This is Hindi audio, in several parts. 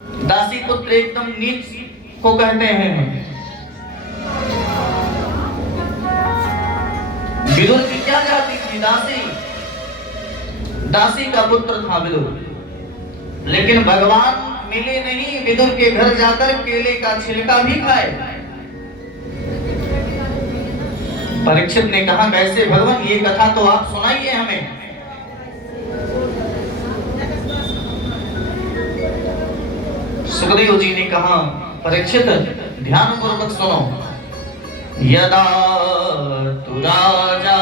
दासी पुत्र एकदम नीच को कहते हैं। विदुर की क्या जाति थी? दासी, दासी का पुत्र था विदुर। लेकिन भगवान मिले नहीं, विदुर के घर जाकर केले का छिलका भी खाए। परीक्षित ने कहा, कैसे भगवान, ये कथा तो आप सुनाइए हमें। सुखदेव जी ने कहा, परीक्षित ध्यान पूर्वक सुनो। यदा तु राजा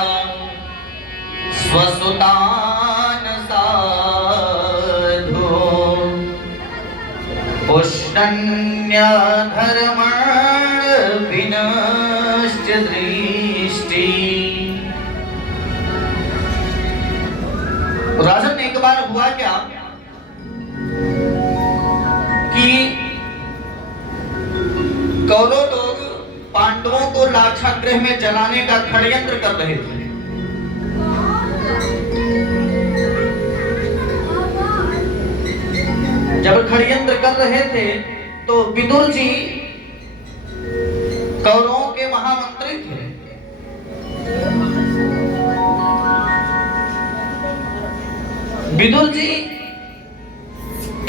स्वसुतान साधु पुष्टन्य धर्मण विनश्च दृष्टि। राजन, एक बार हुआ क्या कि कौरव लोग पांडवों को लाक्षागृह में जलाने का षड्यंत्र कर रहे थे। जब षड्यंत्र कर रहे थे तो विदुर जी कौरवों के महामंत्री थे। विदुर जी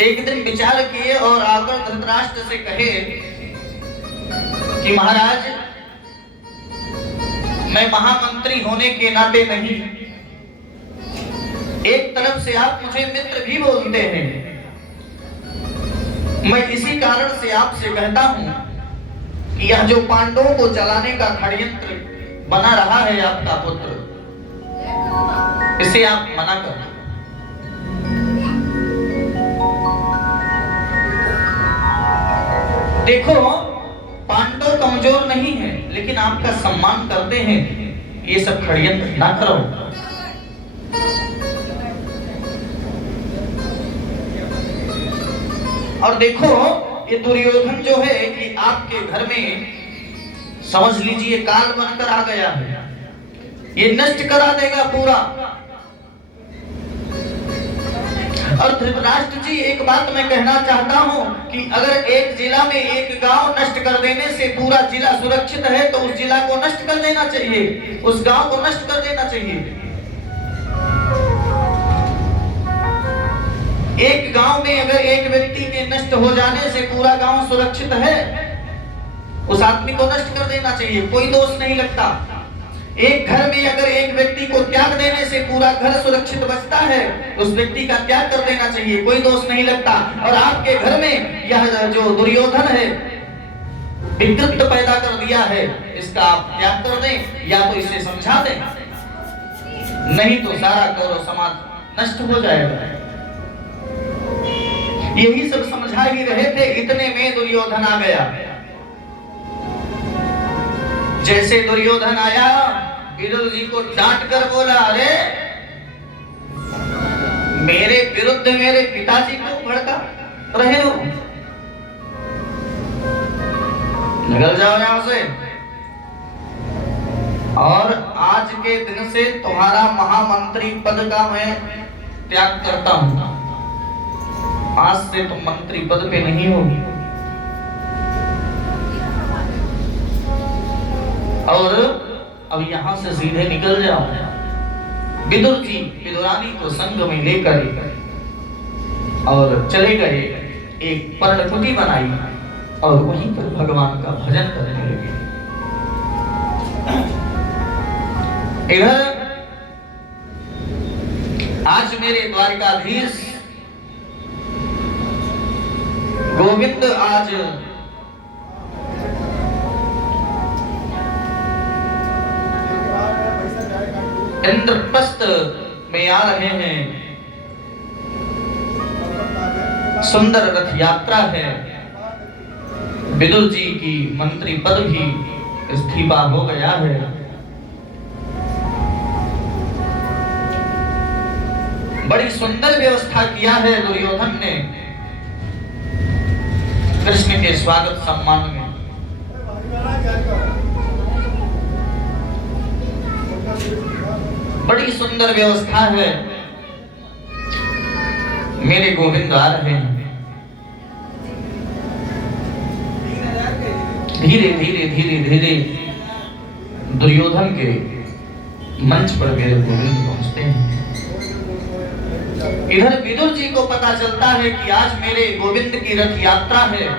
एक दिन विचार किए और आकर धृतराष्ट्र से कहे कि महाराज, मैं महामंत्री होने के नाते नहीं, एक तरफ से आप मुझे मित्र भी बोलते हैं, मैं इसी कारण से आपसे कहता हूं कि यह जो पांडवों को जलाने का षड्यंत्र बना रहा है आपका पुत्र, इसे आप मना कर। देखो, पांडव कमजोर नहीं है, लेकिन आपका सम्मान करते हैं, ये सब षड्यंत्र ना करो। और देखो, ये दुर्योधन जो है कि आपके घर में समझ लीजिए काल बनकर आ गया है, ये नष्ट करा देगा पूरा। और धृतराष्ट्र जी, एक बात मैं कहना चाहता हूं कि अगर एक जिला में एक गांव नष्ट कर देने से पूरा जिला सुरक्षित है तो उस जिला को नष्ट कर देना चाहिए, उस गांव को नष्ट कर देना चाहिए। एक गांव में अगर एक व्यक्ति के नष्ट हो जाने से पूरा गांव सुरक्षित है, उस आदमी को नष्ट कर देना चाहिए, कोई दोष नहीं लगता। एक घर में अगर एक व्यक्ति को त्याग देने से पूरा घर सुरक्षित बचता है, उस व्यक्ति का त्याग कर देना चाहिए, कोई दोष नहीं लगता। और आपके घर में यह जो दुर्योधन है विकृत पैदा कर दिया है, इसका आप त्याग कर दें या तो इसे समझा दें, नहीं तो सारा कौरव समाज नष्ट हो जाएगा। यही सब समझा ही रहे थे, इतने में दुर्योधन आ गया। जैसे दुर्योधन आया, विदुर जी को डांट कर बोला, अरे मेरे विरुद्ध मेरे पिताजी को भड़का रहे हो, निकल जाओ यहां से। और आज के दिन से तुम्हारा महामंत्री पद का मैं त्याग करता हूं, आज से तुम मंत्री पद पे नहीं होगी। और अब यहां से सीधे निकल जाओ। विदुर जी विदुरानी को संग में लेकर और चले गए, एक पर्णकुटी बनाई और वहीं पर भगवान का भजन करने लगे। इधर आज मेरे द्वारकाधीश गोविंद आज इंद्रप्रस्थ में आ रहे हैं, सुंदर रथ यात्रा है। विदुर जी की मंत्री पद भी इस्तीफा हो गया है। बड़ी सुंदर व्यवस्था किया है दुर्योधन ने कृष्ण के स्वागत सम्मान में। बड़ी सुंदर व्यवस्था है। मेरे गोविंद आ रहे हैं। धीरे धीरे धीरे धीरे दुर्योधन के मंच पर मेरे गोविंद पहुंचते हैं। इधर विदुर जी को पता चलता है कि आज मेरे गोविंद की रथ यात्रा है।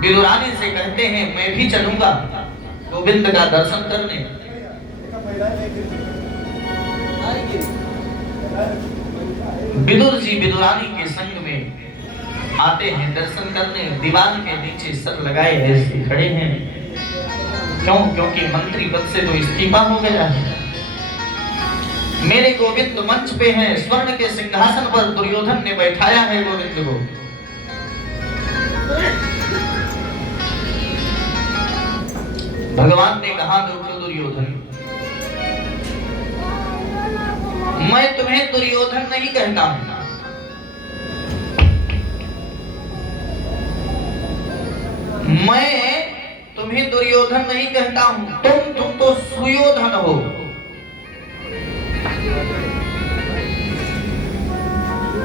विदुरानी से कहते हैं मैं भी चलूंगा गोविंद का दर्शन करने। विदुर जी विदुरानी के संग में आते हैं दर्शन करने। दीवार के नीचे सर लगाए ऐसे खड़े हैं। क्यों? क्योंकि मंत्री पद से तो इस्तीफा हो गया है। मेरे गोविंद मंच पे हैं, स्वर्ण के सिंहासन पर दुर्योधन ने बैठाया है गोविंद को। भगवान ने कहा दुर्योधन, मैं तुम्हें दुर्योधन नहीं कहता हूं, मैं तुम्हें दुर्योधन नहीं कहता हूं, तुम तो सुयोधन हो।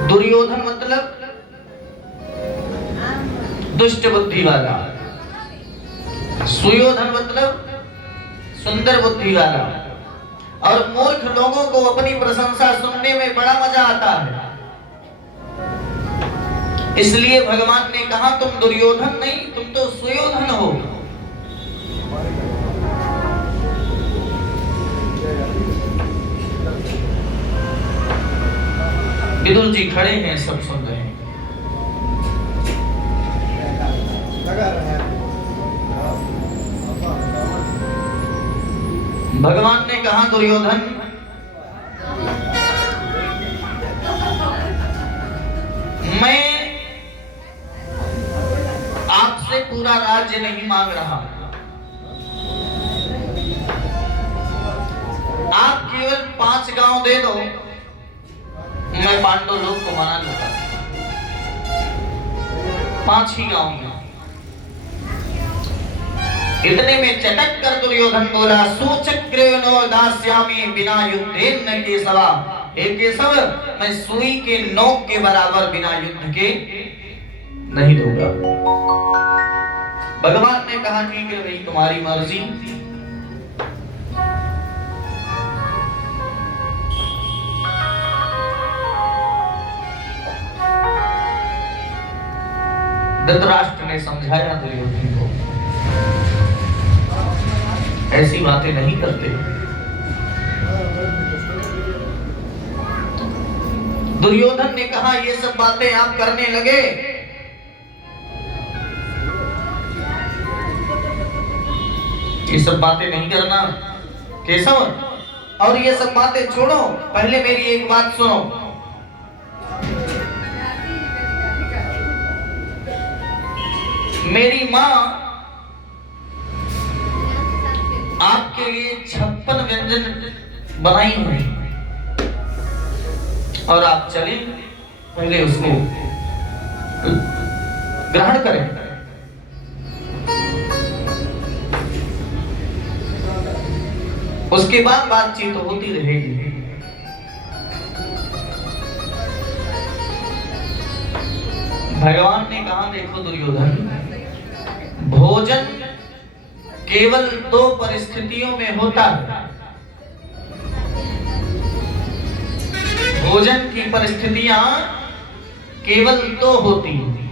दुर्योधन मतलब दुष्ट बुद्धि वाला, सुयोधन मतलब सुंदर बुद्धि वाला। और मूर्ख लोगों को अपनी प्रशंसा सुनने में बड़ा मजा आता है। इसलिए भगवान ने कहा तुम दुर्योधन नहीं, तुम तो सुयोधन हो। विदुर जी खड़े हैं, सब सुन रहे हैं। भगवान ने कहा दुर्योधन, मैं आपसे पूरा राज्य नहीं मांग रहा, आप केवल 5 गांव दे दो, मैं पांडव लोग को मना लूंगा। 5 ही गांव में। इतने में चटक कर दुर्योधन बोला, सुचक्रेणो दास्यामि बिना युद्धेन केशवा। हे केशव, मैं सुई के नोक के बराबर बिना युद्ध के नहीं दूंगा। भगवान ने कहा ठीक है भाई, तुम्हारी मर्जी। धृतराष्ट्र ने समझाया दुर्योधन को, ऐसी बातें नहीं करते। दुर्योधन ने कहा ये सब बातें आप करने लगे, ये सब बातें नहीं करना केशव, और ये सब बातें छोड़ो, पहले मेरी एक बात सुनो। मेरी माँ आपके लिए 56 व्यंजन बनाई हुई, और आप चले पहले उसको ग्रहण करें। उसके बाद बातचीत होती रहेगी। भगवान ने कहा देखो दुर्योधन, भोजन केवल 2 परिस्थितियों में होता है। भोजन की परिस्थितियां केवल 2 होती हैं।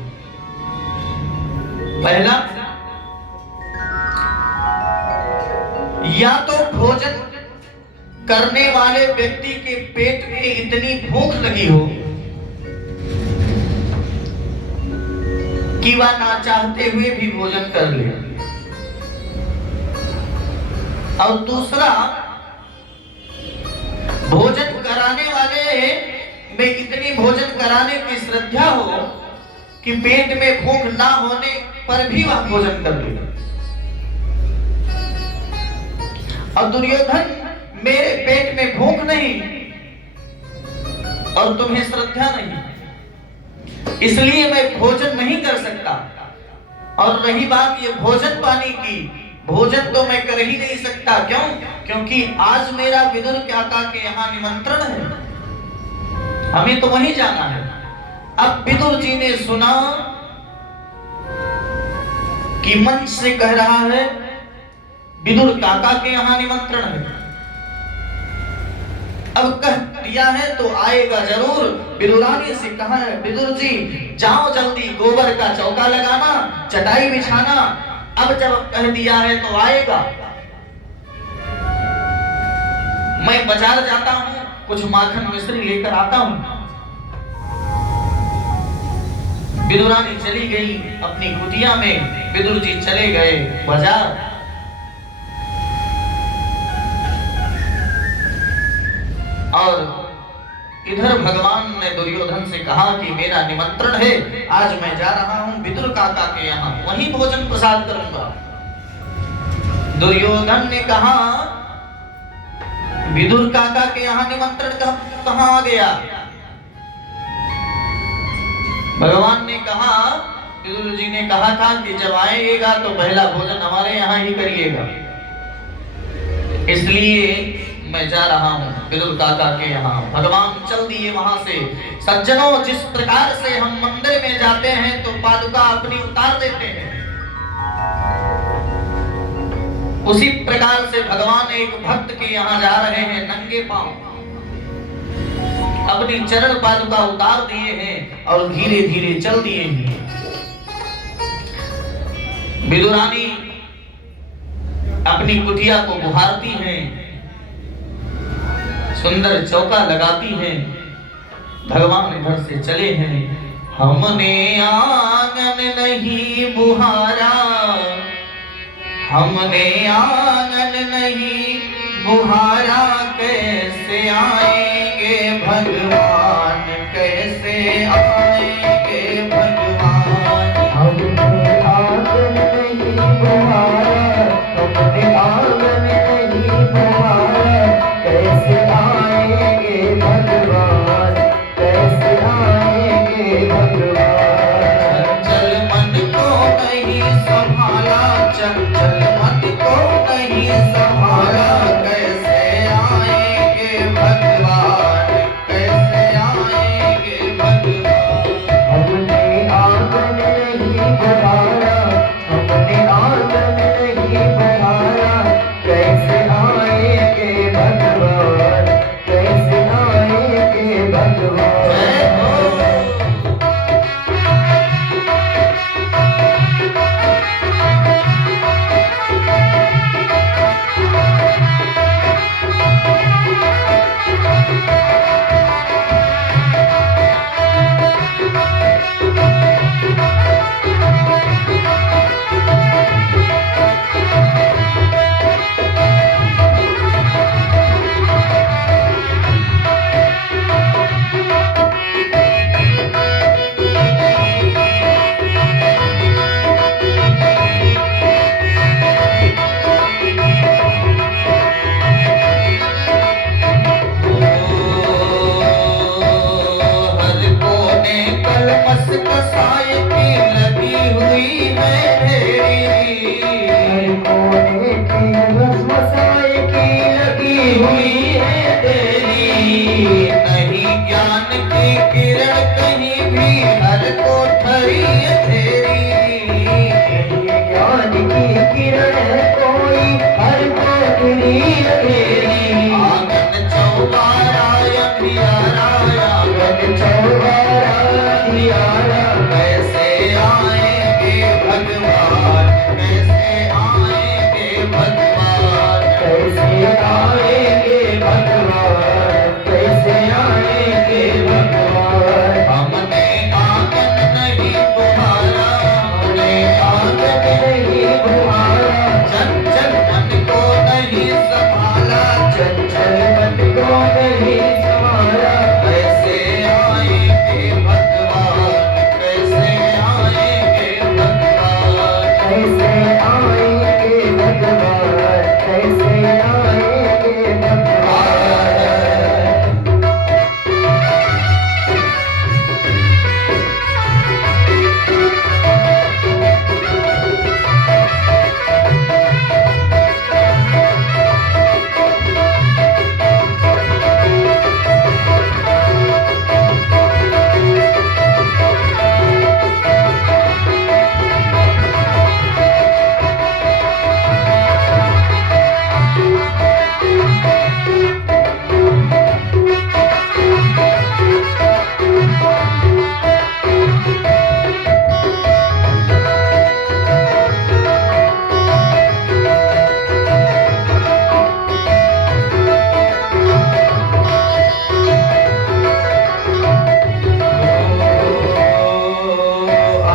पहला, या तो भोजन करने वाले व्यक्ति के पेट में इतनी भूख लगी हो कि वह ना चाहते हुए भी भोजन कर ले, और दूसरा, भोजन कराने वाले में इतनी भोजन कराने की श्रद्धा हो कि पेट में भूख ना होने पर भी वह भोजन कर ले। और दुर्योधन, मेरे पेट में भूख नहीं और तुम्हें श्रद्धा नहीं, इसलिए मैं भोजन नहीं कर सकता। और रही बात ये भोजन पानी की, भोजन तो मैं कर ही नहीं सकता। क्यों? क्योंकि आज मेरा विदुर काका के यहाँ निमंत्रण है, हमें तो वहीं जाना है। अब विदुर जी ने सुना कि मंच से कह रहा है विदुर काका के यहाँ निमंत्रण है। अब कह दिया है तो आएगा जरूर। विदुरानी से कहा है विदुर जी जाओ जल्दी गोबर का चौका लगाना, चटाई बिछाना। अब जब कह दिया है तो आएगा। मैं बाजार जाता हूँ, कुछ माखन मिश्री लेकर आता हूँ। विदुरानी चली गई अपनी कुटिया में, विदुर जी चले गए बाजार। और इधर भगवान ने दुर्योधन से कहा कि मेरा निमंत्रण है, आज मैं जा रहा हूं विदुर काका के यहाँ, वहीं भोजन प्रसाद करूंगा। दुर्योधन ने कहा विदुर काका के यहाँ निमंत्रण कहाँ आ गया? भगवान ने कहा, विदुर जी ने कहा था कि जब आएगा तो पहला भोजन हमारे यहाँ ही करिएगा, इसलिए मैं जा रहा हूँ विदुर काका के यहाँ। भगवान चल दिए वहां से। सज्जनों, जिस प्रकार से हम मंदिर में जाते हैं तो पादुका अपनी उतार देते हैं, उसी प्रकार से भगवान एक भक्त के यहाँ जा रहे हैं नंगे पांव, अपनी चरण पादुका उतार दिए हैं और धीरे धीरे चल दिए हैं। विदुरानी अपनी कुटिया को बुहारती हैं, सुंदर चौका लगाती हैं। भगवान इधर से चले हैं। हमने आंगन नहीं बुहारा, हमने आंगन नहीं बुहारा, कैसे आएंगे भगवान, कैसे आएंगे भगवान। हमने आंगन नहीं बुहारा, हमने आंगन नहीं बुहारा, कैसे आएंगे भगवान, कैसे आएंगे भगवान। चंचल मन को नहीं संभाला, चंचल मन को नहीं संभाला, कैसे आएंगे भगवान, कैसे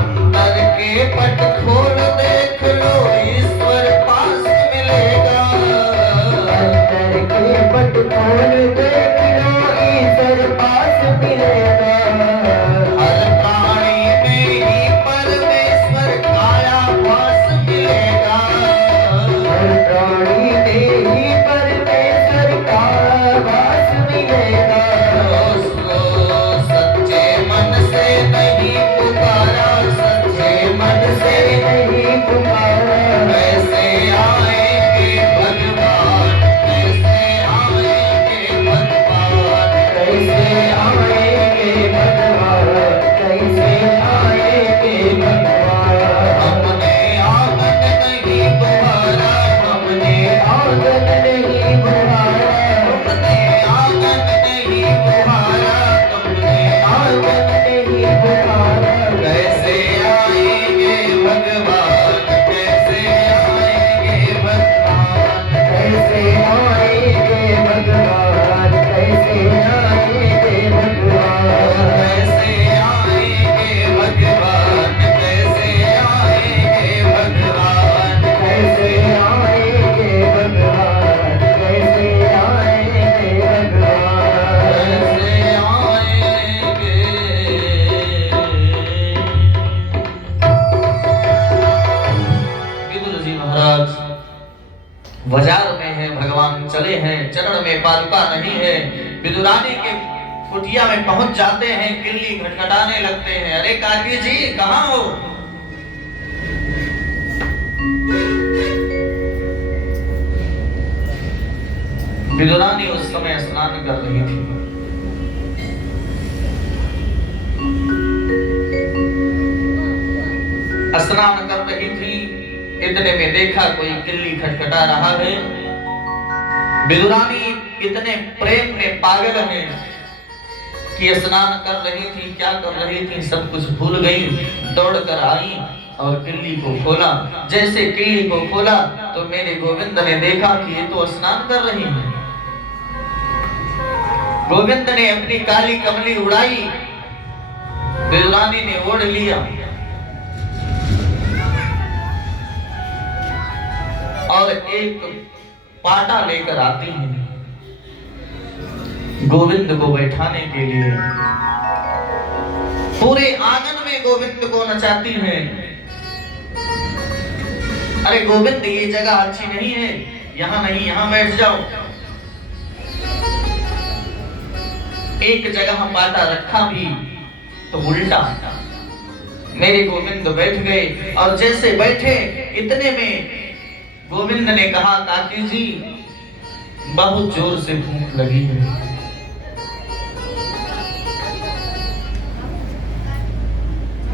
अंतर के पट खोल देख लो ईश्वर पास मिलेगा। अंतर के पट खोल देख लो ईश्वर पास मिलेगा। हर प्राणी में ही परमेश्वर काया वास मिलेगा। हर प्राणी में ही परमेश्वर काया वास मिलेगा। सच्चे मन से नहीं पुकारा, सच्चे मन से नहीं पुकारा, कैसे आएंगे भगवान, कैसे आएंगे भगवान, कैसे आएंगे भगवान, कैसे आएंगे भगवान। हमने आंगन नहीं बुहारा, हमने आंगन नहीं बुहारा, हमने आंगन नहीं बुहारा, तुमने आंगन नहीं बुहारा, कैसे आएंगे भगवान, कैसे आएंगे भगवान, कैसे आएंगे भगवान, कैसे आएंगे भगवान, कैसे आएंगे भगवान, कैसे आएंगे भगवान, कैसे आएंगे भगवान, कैसे आएंगे भगवान, कैसे आएंगे। विदुर जी महाराज बाजार में है, भगवान चले हैं, चरण में पादुका नहीं है। विदुरानी के कुटिया में पहुंच जाते हैं, किल्ली खटखटाने लगते हैं। अरे काकी जी कहाँ हो? विदुरानी उस समय स्नान कर रही थी। स्नान कर रही थी, इतने में देखा कोई किल्ली खटखटा रहा है। विदुरानी इतने प्रेम में पागल है कि स्नान कर रही थी, क्या कर रही थी सब कुछ भूल गई। दौड़ कर आई और किल्ली को खोला। जैसे किल्ली को खोला तो मेरे गोविंद ने देखा कि ये तो स्नान कर रही है। गोविंद ने अपनी काली कमली उड़ाई, विदुरानी ने ओढ़ लिया और एक पाटा लेकर आती है गोविंद को बैठाने के लिए। पूरे आंगन में गोविंद को नचाती है। अरे गोविंद ये जगह अच्छी नहीं है, यहाँ नहीं, यहाँ बैठ जाओ। एक जगह पाटा रखा भी तो उल्टा। मेरे गोविंद बैठ गए और जैसे बैठे इतने में गोविंद ने कहा, काकी जी बहुत जोर से भूख लगी है।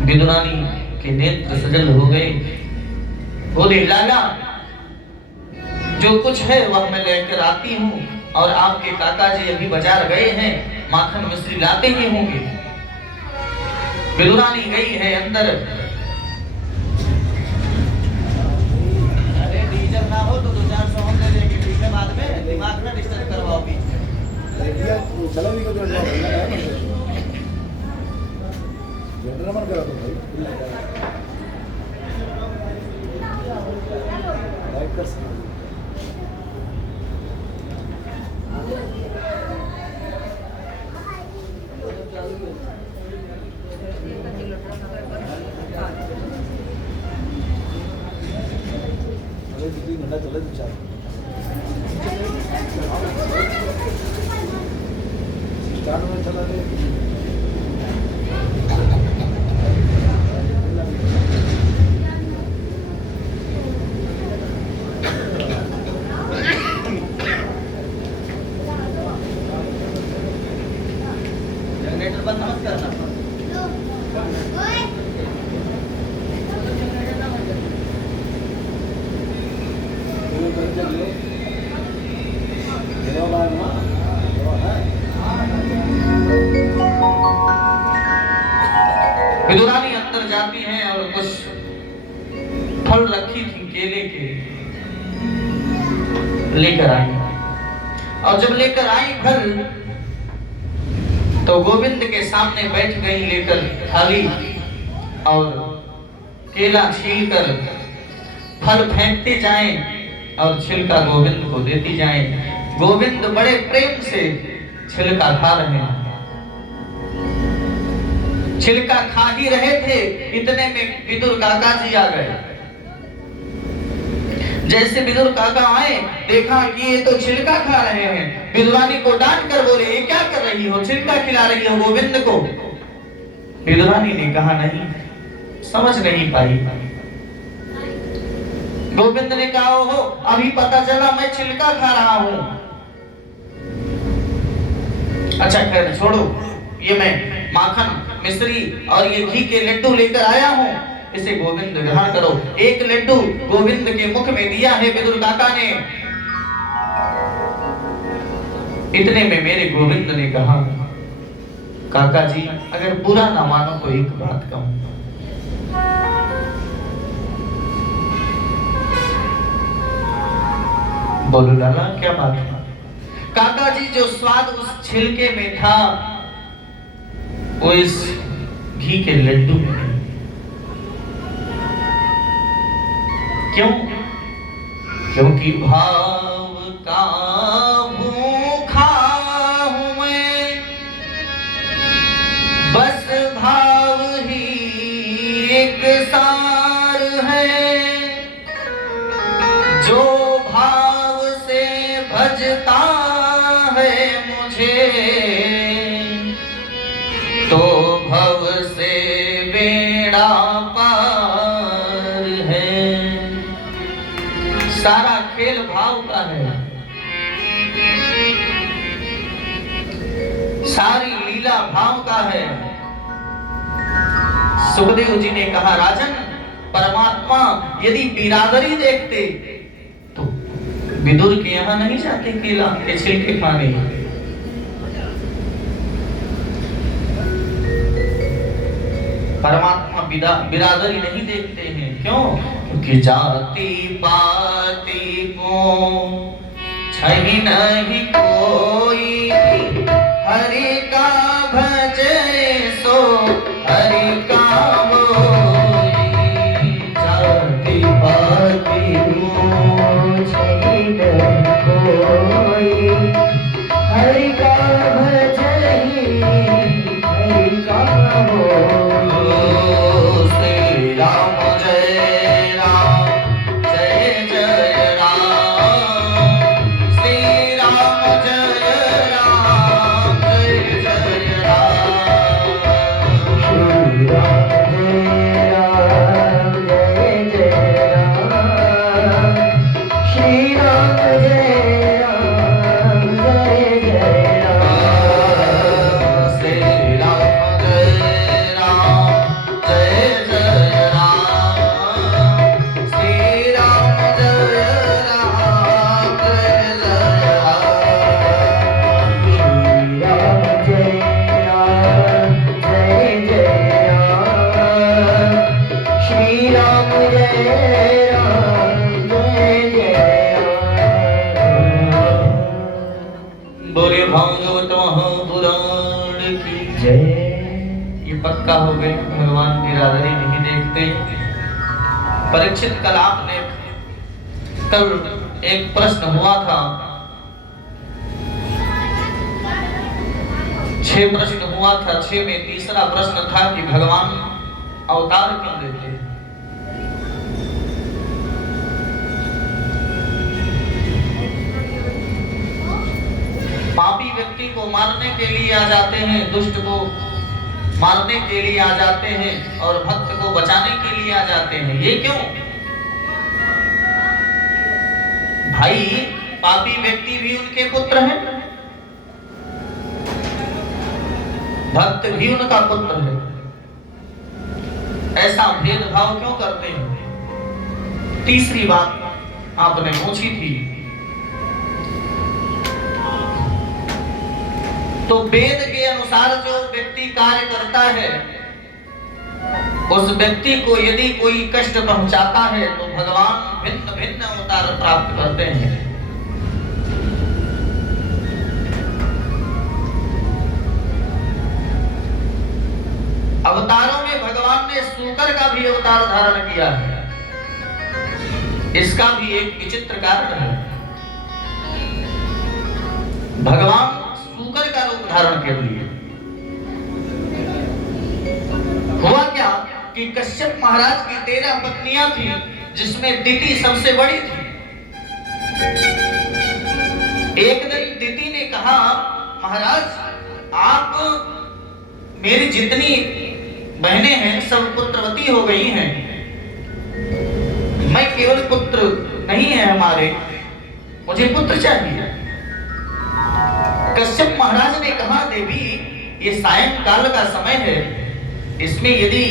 विदुरानी के नेत्र सजल हो गए। बोले, लाला जो कुछ है वह मैं लेकर आती हूँ, और आपके काका जी अभी बाजार गए हैं, माखन मिश्री लाते ही होंगे। विदुरानी गई है अंदर। अरे डीजल ना हो तो 200-400 हम ले लेंगे, ठीक है? बाद में दिमाग ना डिस्टर्ब करवाओ बीच में। चलो भी को जनरल करा तो भाई लाइक कर सकते। घंटा चले तो चार स्टार्ट में चला रहे। जनरेटर बंद मत करना। विदुरानी अंदर जाती हैं और कुछ फल रखी थी केले के, लेकर आई। और जब लेकर आई फल तो गोविंद के सामने बैठ गई लेकर थाली, और केला छीलकर फल फेंकते जाएं और छिलका गोविंद को देती जाएं। गोविंद बड़े प्रेम से छिलका खा रहे हैं। छिलका खा ही रहे थे, इतने में विदुर काका जी आ गए। जैसे विदुर काका आए, देखा कि ये तो छिलका खा रहे हैं। विदुरानी को डांट कर बोले, ये क्या कर रही हो, छिलका खिला रही हो गोविंद को। विदुरानी ने कहा नहीं, समझ नहीं पाई। गोविंद ने कहा, ओहो अभी पता चला मैं छिलका खा रहा हूं। अच्छा खैर छोड़ो, ये मैं माखन मिश्री और ये घी के लड्डू लेकर आया हूं, इसे गोविंद ग्रहण करो। एक लड्डू गोविंद के मुख में दिया है विदुर काका ने। इतने में मेरे गोविंद ने कहा, काका जी अगर बुरा ना मानो तो एक बात कहूं। बोलो लाला क्या बात है? काका जी जो स्वाद उस छिलके में था वो इस घी के लड्डू में नहीं। क्यों? क्योंकि भाव का भूखा हूं मैं, बस भाव ही एक सार है। जो भाव से भजता है मुझे, तो भव से बेड़ा पार है। सारा खेल भाव का है, सारी लीला भाव का है। सुखदेव जी ने कहा, राजन परमात्मा यदि बिरादरी देखते तो विदुर के यहां नहीं जाते केला के छिलके खाने। परमात्मा बिरादरी नहीं देखते हैं। क्यों? क्योंकि जाति पाति को छही नहीं कोई, हरि का भजे सो हरि का होई। जाति पाति को छही नहीं कोई, हरि का भजे हरि का होई। पक्का हो गए, भगवान बिरादरी नहीं देखते। परीक्षित कल आपने कल एक प्रश्न हुआ था, 6 प्रश्न हुआ था, 6 में तीसरा प्रश्न था कि भगवान अवतार क्यों लेते हैं। पापी व्यक्ति को मारने के लिए आ जाते हैं, दुष्ट को मारने के लिए आ जाते हैं और भक्त को बचाने के लिए आ जाते हैं। ये क्यों? भाई पापी व्यक्ति भी उनके पुत्र हैं, भक्त भी उनका पुत्र है। ऐसा भेदभाव क्यों करते हैं? तीसरी बात आपने पूछी थी, तो वेद के अनुसार जो व्यक्ति कार्य करता है, उस व्यक्ति को यदि कोई कष्ट पहुंचाता है तो भगवान भिन्न भिन्न अवतार प्राप्त करते हैं। अवतारों में भगवान ने सूकर का भी अवतार धारण किया है। इसका भी एक विचित्र कारण है। भगवान सूकर का रूप धारण कर लिए। हुआ क्या कि कश्यप महाराज की 13 पत्नियां थी, जिसमें दिति सबसे बड़ी थी। एक दिन दिति ने कहा, महाराज आप मेरी जितनी बहनें हैं सब पुत्रवती हो गई हैं, मैं केवल पुत्र नहीं है हमारे, मुझे पुत्र चाहिए। कश्यप महाराज ने कहा, देवी ये सायंकाल का समय है, इसमें यदि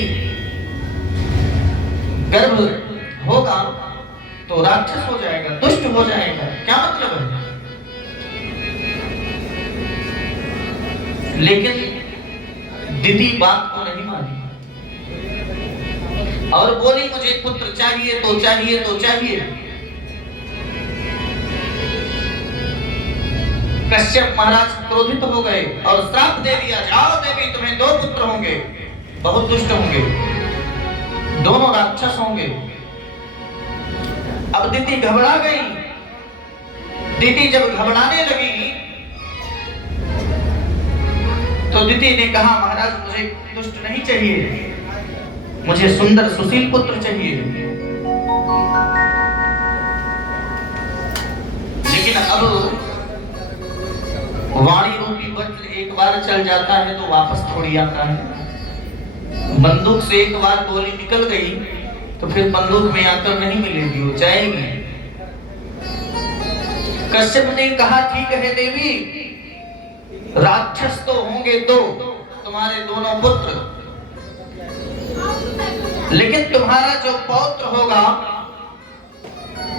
गर्भ होगा तो राक्षस हो जाएगा, दुष्ट हो जाएगा, क्या मतलब है? लेकिन दिति बात को नहीं मानी और बोली, मुझे पुत्र चाहिए तो चाहिए तो चाहिए। कश्यप महाराज क्रोधित हो गए और श्राप दे दिया, जाओ देवी तुम्हें 2 पुत्र होंगे, बहुत दुष्ट होंगे, दोनों राक्षस होंगे। अब दिति घबरा गई। दिति जब घबराने लगी तो दिति ने कहा, महाराज मुझे दुष्ट नहीं चाहिए, मुझे सुंदर सुशील पुत्र चाहिए। लेकिन अब वाणी रूपी वज्र एक बार चल जाता है तो वापस थोड़ी आता है। बंदूक से एक बार गोली निकल गई तो फिर बंदूक में आकर नहीं मिलेगी, वो जाएगी। कश्यप ने कहा, ठीक है देवी, राक्षस तो होंगे 2, तुम्हारे दोनों पुत्र, लेकिन तुम्हारा जो पौत्र होगा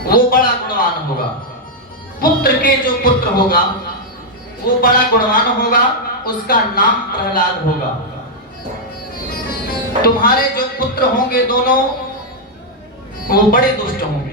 वो बड़ा गुणवान होगा। पुत्र के जो पुत्र होगा वो बड़ा गुणवान होगा, उसका नाम प्रहलाद होगा। तुम्हारे जो पुत्र होंगे दोनों वो बड़े दुष्ट होंगे।